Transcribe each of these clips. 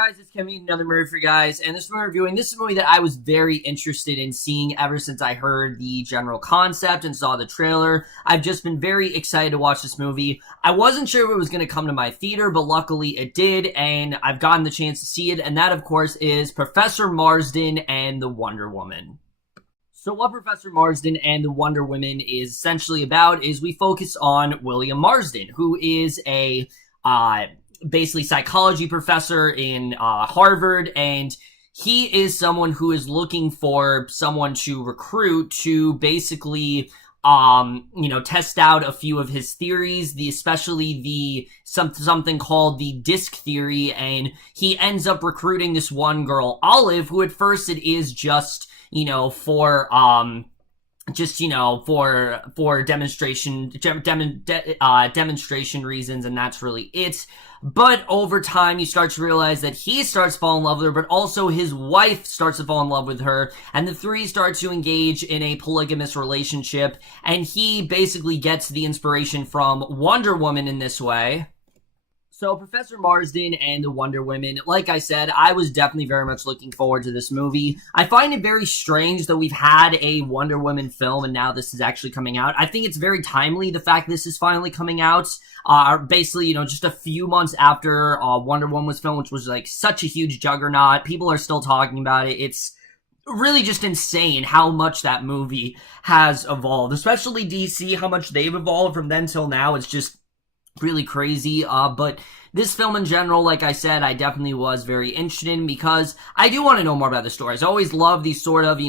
guys, it's Kevin, another movie for you guys, and this is what we're reviewing. This is a movie that I was very interested in seeing ever since I heard the general concept and saw the trailer. I've just been very excited to watch this movie. I wasn't sure if it was going to come to my theater, but luckily it did, and I've gotten the chance to see it, and that, of course, is Professor Marsden and the Wonder Woman. So what Professor Marsden and the Wonder Woman is essentially about is we focus on William Marsden, who is a basically psychology professor in Harvard, and he is someone who is looking for someone to recruit to basically test out a few of his theories, especially the something called the disc theory, and he ends up recruiting this one girl, Olive, who at first it is just for demonstration reasons, and that's really it. But over time, you start to realize that he starts to fall in love with her, but also his wife starts to fall in love with her, and the three start to engage in a polygamous relationship, and he basically gets the inspiration from Wonder Woman in this way. So, Professor Marsden and the Wonder Woman, like I said, I was definitely very much looking forward to this movie. I find it very strange that we've had a Wonder Woman film and now this is actually coming out. I think it's very timely, the fact this is finally coming out. Basically, just a few months after Wonder Woman was filmed, which was like such a huge juggernaut. People are still talking about it. It's really just insane how much that movie has evolved, especially DC, how much they've evolved from then till now. It's just really crazy, but this film in general, like I said, I definitely was very interested in because I do want to know more about the stories. I always love these sort of,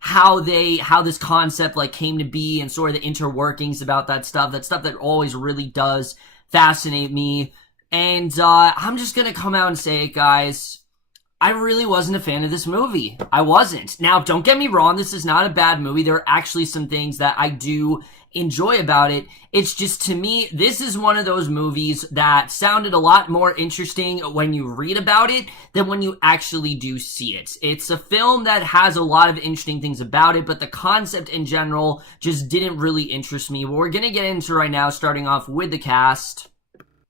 how this concept came to be and sort of the interworkings about that stuff that always really does fascinate me. And I'm just gonna come out and say it, guys. I really wasn't a fan of this movie. I wasn't. Now, don't get me wrong, this is not a bad movie. There are actually some things that I do enjoy about it. It's just, to me, this is one of those movies that sounded a lot more interesting when you read about it than when you actually do see it. It's a film that has a lot of interesting things about it, but the concept in general just didn't really interest me. What we're gonna get into right now, starting off with the cast.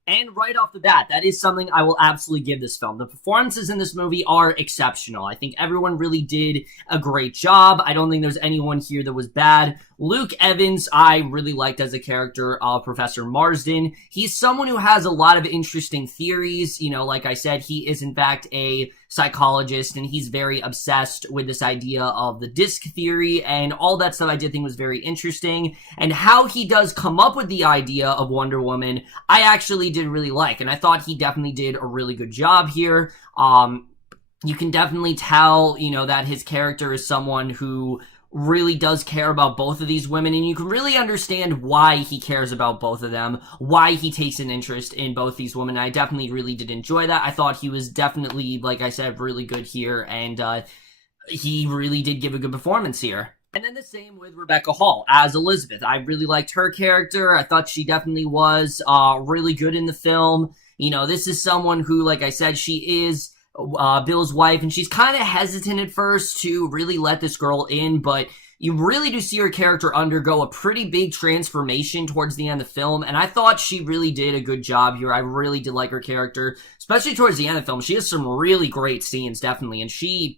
And right off the bat, that is something I will absolutely give this film. The performances in this movie are exceptional. I think everyone really did a great job. I don't think there's anyone here that was bad. Luke Evans, I really liked as a character of Professor Marsden. He's someone who has a lot of interesting theories. Like I said, he is in fact a psychologist, and he's very obsessed with this idea of the disc theory, and all that stuff I did think was very interesting. And how he does come up with the idea of Wonder Woman, I actually did really like, and I thought he definitely did a really good job here. You can definitely tell, that his character is someone who really does care about both of these women, and you can really understand why he cares about both of them, why he takes an interest in both these women. I definitely really did enjoy that. I thought he was definitely, like I said, really good here, and he really did give a good performance here. And then the same with Rebecca Hall as Elizabeth. I really liked her character. I thought she definitely was really good in the film. This is someone who, like I said, she is Bill's wife, and she's kind of hesitant at first to really let this girl in, but you really do see her character undergo a pretty big transformation towards the end of the film, and I thought she really did a good job here. I really did like her character, especially towards the end of the film. She has some really great scenes, definitely, and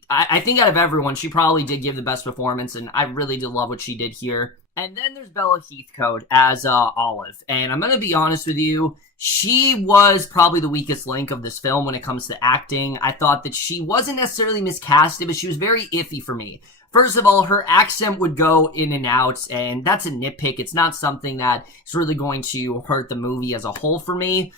I think out of everyone, she probably did give the best performance, and I really did love what she did here. And then there's Bella Heathcote as Olive, and I'm gonna be honest with you, she was probably the weakest link of this film when it comes to acting. I thought that she wasn't necessarily miscasted, but she was very iffy for me. First of all, her accent would go in and out, and that's a nitpick. It's not something that is really going to hurt the movie as a whole for me.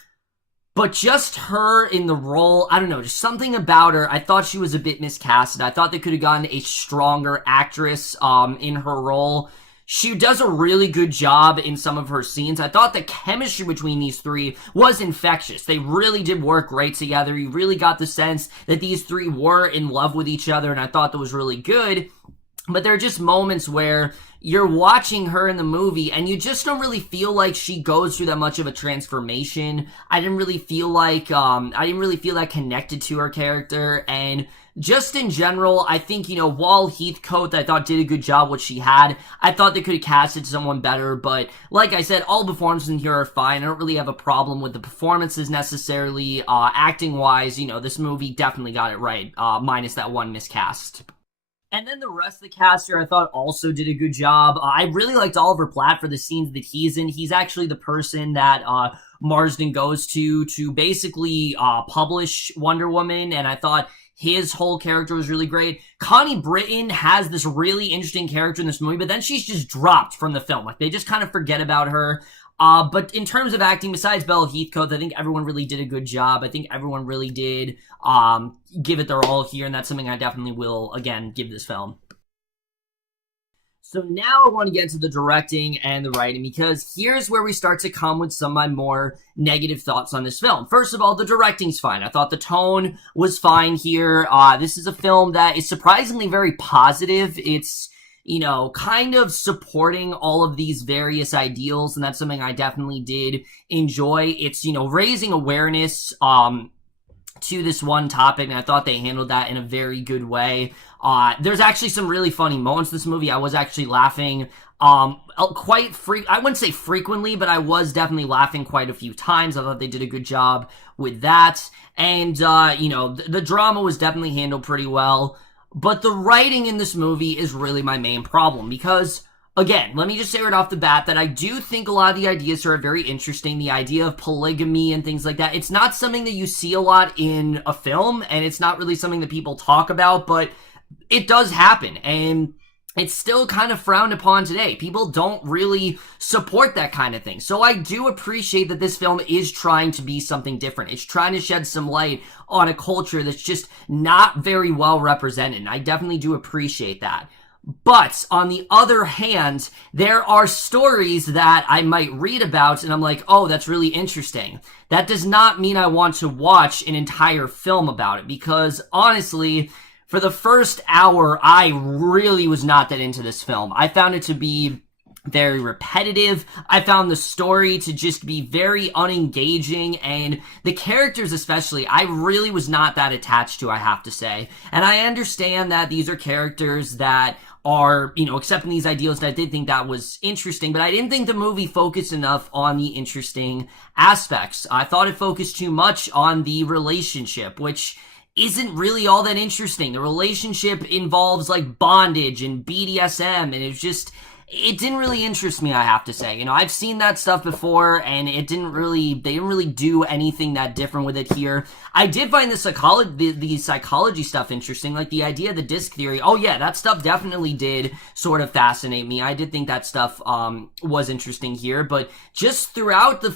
But just her in the role, I don't know, just something about her. I thought she was a bit miscasted. I thought they could have gotten a stronger actress in her role. She does a really good job in some of her scenes. I thought the chemistry between these three was infectious. They really did work great together. You really got the sense that these three were in love with each other, and I thought that was really good. But there are just moments where you're watching her in the movie and you just don't really feel like she goes through that much of a transformation. I didn't really feel that connected to her character, and just in general, I think, while Heathcote, I thought did a good job what she had, I thought they could have casted someone better, but like I said, all performances in here are fine. I don't really have a problem with the performances necessarily. Acting-wise, this movie definitely got it right, minus that one miscast. And then the rest of the cast here, I thought also did a good job. I really liked Oliver Platt for the scenes that he's in. He's actually the person that Marston goes to basically publish Wonder Woman, and I thought his whole character was really great. Connie Britton has this really interesting character in this movie, but then she's just dropped from the film. Like, they just kind of forget about her. But in terms of acting, besides Bella Heathcote, I think everyone really did a good job. I think everyone really did give it their all here, and that's something I definitely will, again, give this film. So now I want to get to the directing and the writing, because here's where we start to come with some of my more negative thoughts on this film. First of all, the directing's fine. I thought the tone was fine here. This is a film that is surprisingly very positive. It's kind of supporting all of these various ideals, and that's something I definitely did enjoy. It's, raising awareness to this one topic, and I thought they handled that in a very good way. There's actually some really funny moments in this movie. I was actually laughing I wouldn't say frequently, but I was definitely laughing quite a few times. I thought they did a good job with that. And, the drama was definitely handled pretty well. But the writing in this movie is really my main problem, because, again, let me just say right off the bat that I do think a lot of the ideas are very interesting. The idea of polygamy and things like that. It's not something that you see a lot in a film, and it's not really something that people talk about, but it does happen, and it's still kind of frowned upon today. People don't really support that kind of thing. So I do appreciate that this film is trying to be something different. It's trying to shed some light on a culture that's just not very well represented, and I definitely do appreciate that. But, on the other hand, there are stories that I might read about, and I'm like, oh, that's really interesting. That does not mean I want to watch an entire film about it, because, honestly, for the first hour, I really was not that into this film. I found it to be very repetitive. I found the story to just be very unengaging, and the characters especially, I really was not that attached to, I have to say. And I understand that these are characters that are, accepting these ideals, and I did think that was interesting, but I didn't think the movie focused enough on the interesting aspects. I thought it focused too much on the relationship, which isn't really all that interesting. The relationship involves, like, bondage and BDSM, and it didn't really interest me, I have to say. I've seen that stuff before, and they didn't really do anything that different with it here. I did find the psychology stuff interesting, like the idea of the disc theory. Oh yeah, that stuff definitely did sort of fascinate me. I did think that stuff was interesting here, but just throughout the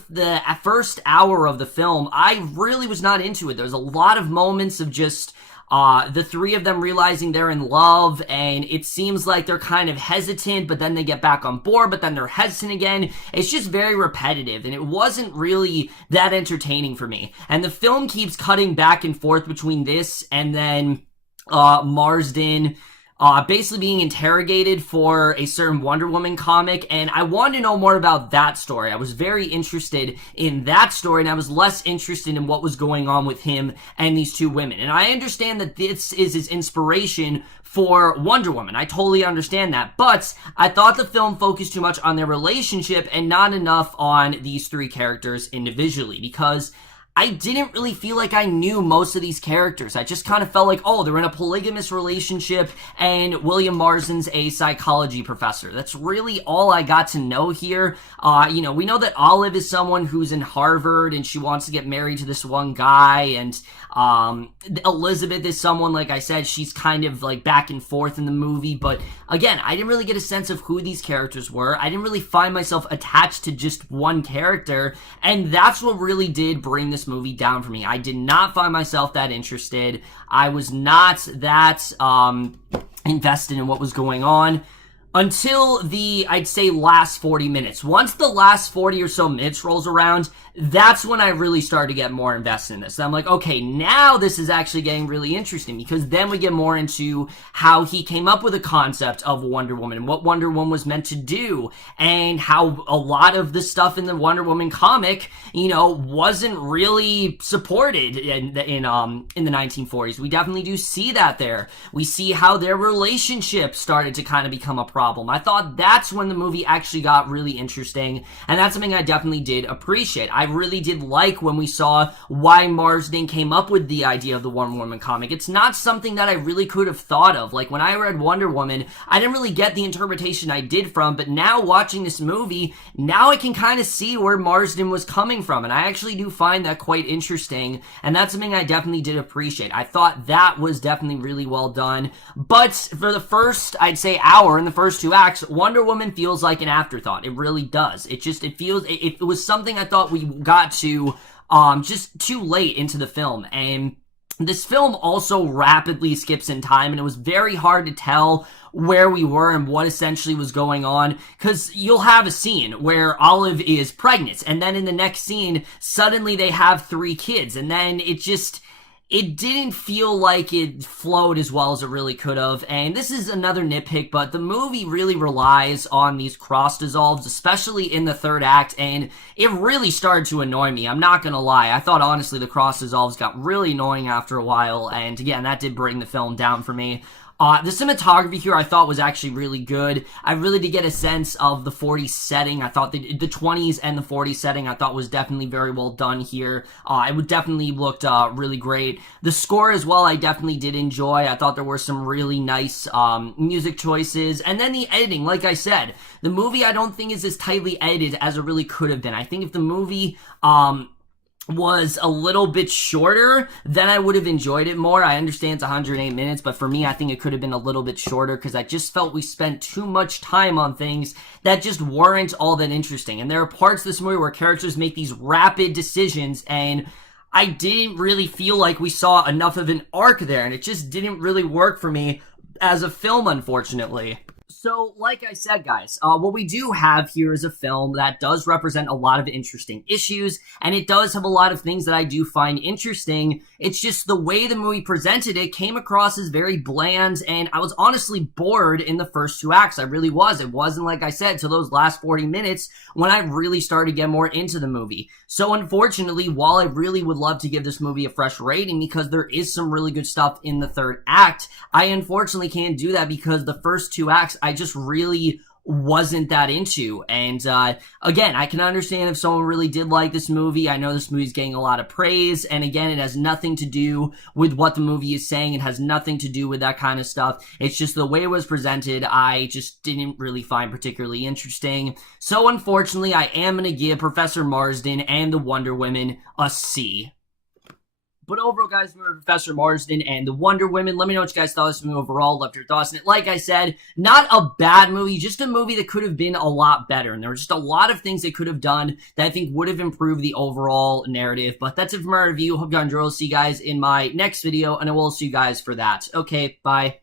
first hour of the film, I really was not into it. There's a lot of moments of just the three of them realizing they're in love, and it seems like they're kind of hesitant, but then they get back on board, but then they're hesitant again. It's just very repetitive, and it wasn't really that entertaining for me. And the film keeps cutting back and forth between this and then Marsden basically being interrogated for a certain Wonder Woman comic, and I wanted to know more about that story. I was very interested in that story, and I was less interested in what was going on with him and these two women. And I understand that this is his inspiration for Wonder Woman. I totally understand that, but I thought the film focused too much on their relationship and not enough on these three characters individually, because I didn't really feel like I knew most of these characters. I just kind of felt like, oh, they're in a polygamous relationship, and William Marsden's a psychology professor. That's really all I got to know here. We know that Olive is someone who's in Harvard, and she wants to get married to this one guy, and Elizabeth is someone, like I said, she's kind of like back and forth in the movie, but again, I didn't really get a sense of who these characters were. I didn't really find myself attached to just one character, and that's what really did bring this movie down for me. I did not find myself that interested. I was not that invested in what was going on. until the, I'd say, last 40 minutes. Once the last 40 or so minutes rolls around, that's when I really started to get more invested in this. And I'm like, okay, now this is actually getting really interesting, because then we get more into how he came up with the concept of Wonder Woman and what Wonder Woman was meant to do, and how a lot of the stuff in the Wonder Woman comic, you know, wasn't really supported in the 1940s. We definitely do see that there. We see how their relationship started to kind of become a problem. I thought that's when the movie actually got really interesting, and that's something I definitely did appreciate. I really did like when we saw why Marston came up with the idea of the Wonder Woman comic. It's not something that I really could have thought of. Like, when I read Wonder Woman, I didn't really get the interpretation I did from, but now watching this movie, now I can kind of see where Marston was coming from, and I actually do find that quite interesting, and that's something I definitely did appreciate. I thought that was definitely really well done, but for the first, I'd say, hour in the first two acts, Wonder Woman feels like an afterthought. It really does. It was something I thought we got to just too late into the film, and this film also rapidly skips in time, and it was very hard to tell where we were and what essentially was going on, because you'll have a scene where Olive is pregnant, and then in the next scene, suddenly they have 3 kids, and then it didn't feel like it flowed as well as it really could have, and this is another nitpick, but the movie really relies on these cross-dissolves, especially in the third act, and it really started to annoy me. I'm not gonna lie. I thought, honestly, the cross-dissolves got really annoying after a while, and again, that did bring the film down for me. The cinematography here I thought was actually really good. I really did get a sense of the 40s setting. I thought the 20s and the 40s setting I thought was definitely very well done here. It would definitely looked really great. The score as well I definitely did enjoy. I thought there were some really nice music choices. And then the editing, like I said, the movie I don't think is as tightly edited as it really could have been. I think if the movie was a little bit shorter, then I would have enjoyed it more. I understand it's 108 minutes, but for me, I think it could have been a little bit shorter, because I just felt we spent too much time on things that just weren't all that interesting. And there are parts of this movie where characters make these rapid decisions, and I didn't really feel like we saw enough of an arc there, and it just didn't really work for me as a film, unfortunately. So, like I said, guys, what we do have here is a film that does represent a lot of interesting issues, and it does have a lot of things that I do find interesting. It's just the way the movie presented it came across as very bland, and I was honestly bored in the first 2 acts. I really was. It wasn't, like I said, till those last 40 minutes when I really started to get more into the movie. So, unfortunately, while I really would love to give this movie a fresh rating because there is some really good stuff in the third act, I unfortunately can't do that because the first 2 acts I just really wasn't that into. And again, I can understand if someone really did like this movie. I know this movie's getting a lot of praise, and again, it has nothing to do with what the movie is saying. It has nothing to do with that kind of stuff. It's just the way it was presented, I just didn't really find particularly interesting. So unfortunately, I am going to give Professor Marston and the Wonder Woman a C. But overall, guys, remember Professor Marston and the Wonder Woman. Let me know what you guys thought of this movie overall. Left your thoughts on it. Like I said, not a bad movie, just a movie that could have been a lot better. And there were just a lot of things they could have done that I think would have improved the overall narrative. But that's it for my review. Hope you enjoyed. I'll see you guys in my next video, and I will see you guys for that. Okay, bye.